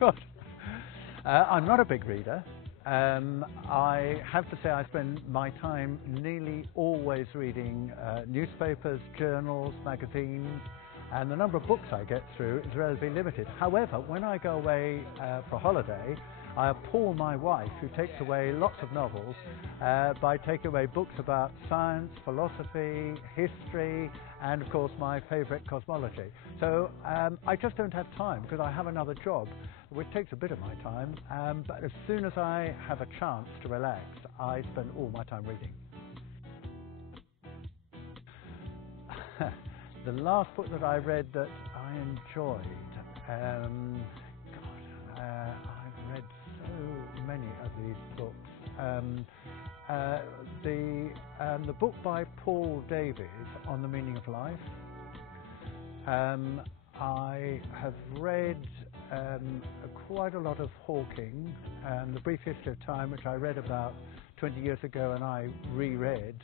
God. I'm not a big reader. I have to say I spend my time nearly always reading newspapers, journals, magazines, and the number of books I get through is relatively limited. However, when I go away for a holiday, I appall my wife, who takes away lots of novels, by taking away books about science, philosophy, history, and of course my favourite, cosmology. So I just don't have time because I have another job which takes a bit of my time, but as soon as I have a chance to relax, I spend all my time reading. The last book that I read that I enjoyed, I've read so many of these books. The book by Paul Davies on the meaning of life. I have read quite a lot of Hawking, The Brief History of Time, which I read about 20 years ago and I reread,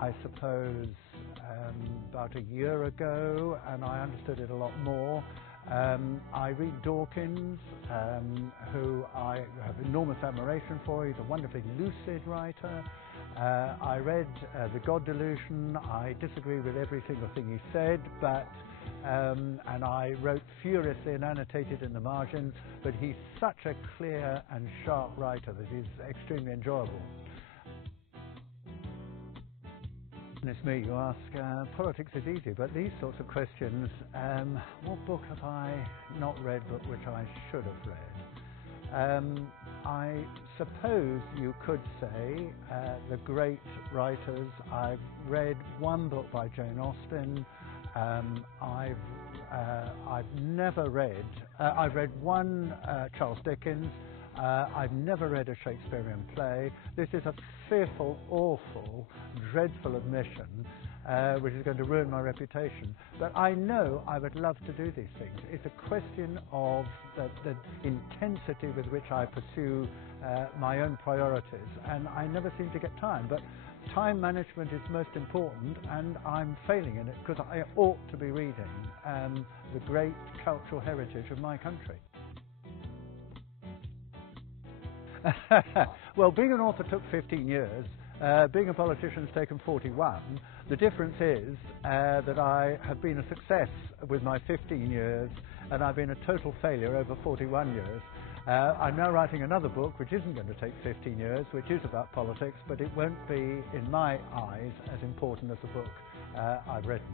I suppose, about a year ago, and I understood it a lot more. I read Dawkins, who I have enormous admiration for. He's a wonderfully lucid writer. I read The God Delusion. I disagree with every single thing he said, but and I wrote furiously and annotated in the margins, but he's such a clear and sharp writer that he's extremely enjoyable. And it's me, you ask, politics is easy, but these sorts of questions, what book have I not read but which I should have read? I suppose you could say the great writers. I've read one book by Jane Austen. I've never read, I've read one Charles Dickens. I've never read a Shakespearean play. This is a fearful, awful, dreadful admission, which is going to ruin my reputation. But I know I would love to do these things. It's a question of the intensity with which I pursue my own priorities, and I never seem to get time. But time management is most important, and I'm failing in it because I ought to be reading the great cultural heritage of my country. Well, being an author took 15 years. Being a politician has taken 41. The difference is that I have been a success with my 15 years, and I've been a total failure over 41 years. I'm now writing another book which isn't going to take 15 years, which is about politics, but it won't be, in my eyes, as important as the book I've written.